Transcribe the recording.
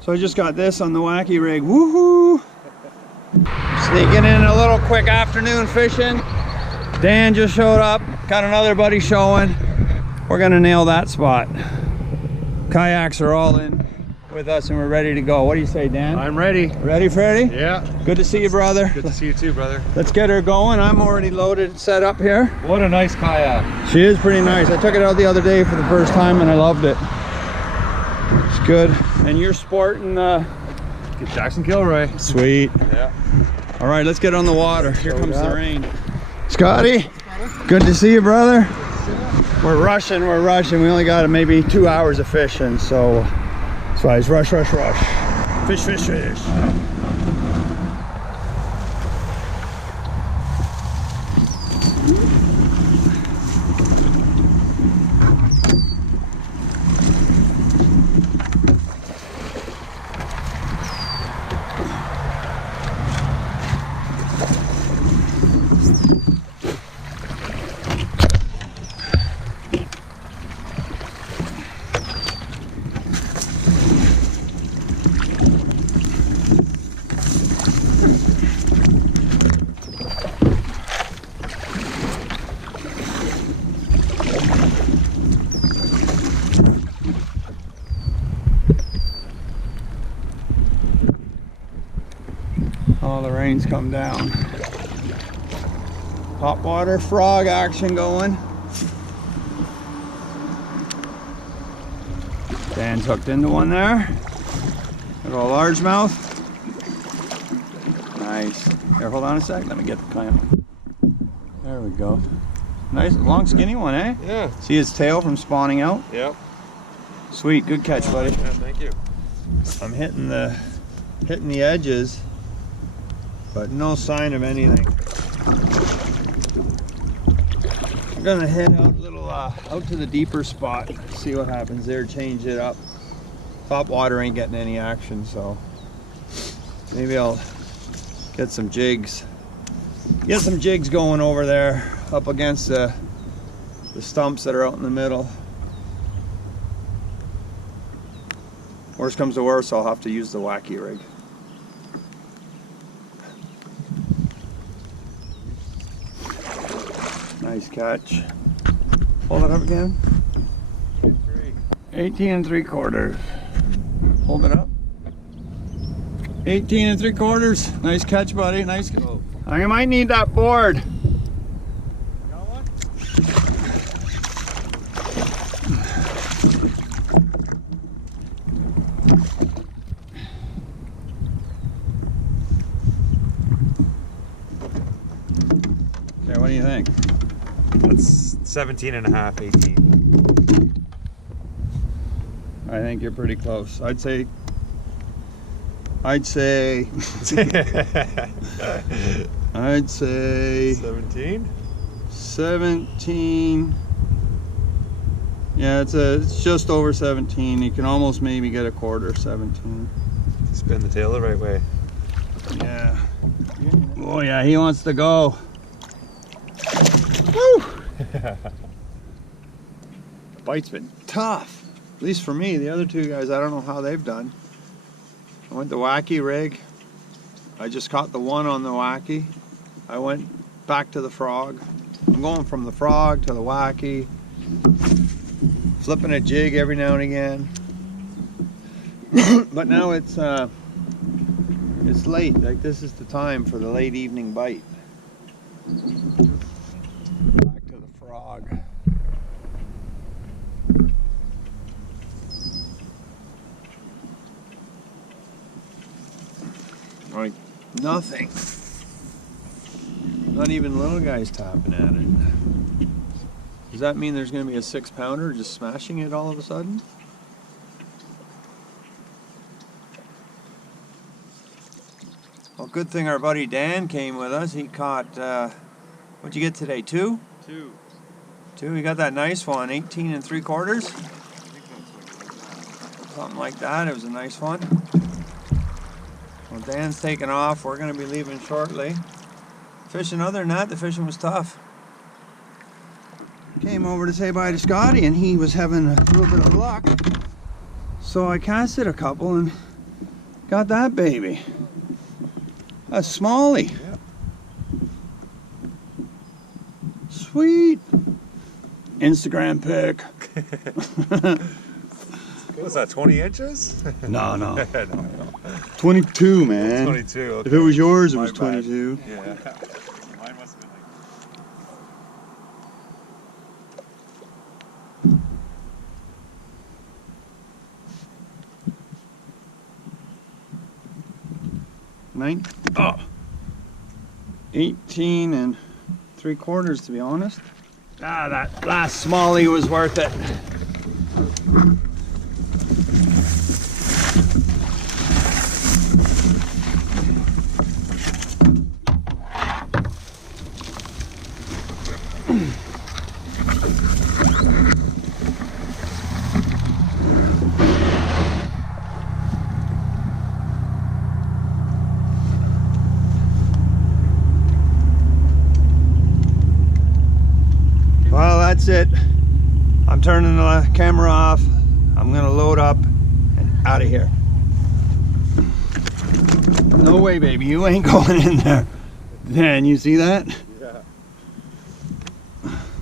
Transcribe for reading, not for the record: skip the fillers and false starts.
So I just got this on the wacky rig. Woohoo! Sneaking in a little quick afternoon fishing. Dan just showed up. Got another buddy showing. We're gonna nail that spot. Kayaks are all in with us and we're ready to go. What do you say, Dan? I'm ready. Ready, Freddie? Yeah. Good to see you, brother. Good to see you too, brother. Let's get her going. I'm already loaded and set up here. What a nice kayak. She is pretty nice. I took it out the other day for the first time and I loved it. It's good. And you're sporting Jackson Kilroy. Sweet. Yeah. All right, let's get on the water. Here comes the rain. Scotty, good to see you, brother. We're rushing. We only got maybe 2 hours of fishing, so that's why it's rush. Fish. All the rain's come down. Hot water frog action going. Dan's hooked into one there. Got a largemouth. Nice. Here, hold on a sec. Let me get the clamp. There we go. Nice, long, skinny one, eh? Yeah. See his tail from spawning out? Yep. Sweet, good catch, buddy. Yeah, thank you. I'm hitting the edges, but no sign of anything. I'm gonna head out a little out to the deeper spot, see what happens there, change it up. Top water ain't getting any action, so maybe I'll get some jigs. Get some jigs going over there up against the stumps that are out in the middle. Worst comes to worst, I'll have to use the wacky rig. Nice catch. Hold it up again. 18 3/4. Hold it up. 18 3/4. Nice catch, buddy. Nice. Oh. I might need that board. Got one? Okay, what do you think? That's 17 and a half, 18. I think you're pretty close. I'd say 17? 17. Yeah, it's just over 17. You can almost maybe get a quarter 17. Spin the tail the right way. Yeah. Oh yeah, he wants to go. Woo! Bite's been tough. At least for me. The other two guys, I don't know how they've done. I went the wacky rig. I just caught the one on the wacky. I went back to the frog. I'm going from the frog to the wacky. Flipping a jig every now and again. But now it's late. Like, this is the time for the late evening bite. Back to the frog. Like, nothing. Not even little guys tapping at it. Does that mean there's going to be a 6-pounder just smashing it all of a sudden? Well, good thing our buddy Dan came with us. He caught, what'd you get today, 2? 2. 2, he got that nice one, 18 3/4? Something like that, it was a nice one. Well, Dan's taking off, we're going to be leaving shortly. Fishing, other than that, the fishing was tough. Came over to say bye to Scotty and he was having a little bit of luck. So I casted a couple and got that baby. A smallie. Yeah. Sweet. Instagram pic. What was that, 20 inches? No. No. 22, man. 22, okay. If it was yours, it My was bad. 22. Yeah. Mine must have been like... 18 3/4 to be honest. That last smallie was worth it. Well, that's it. I'm turning the camera off. I'm gonna load up and out of here. No way, baby, you ain't going in there. Man, you see that?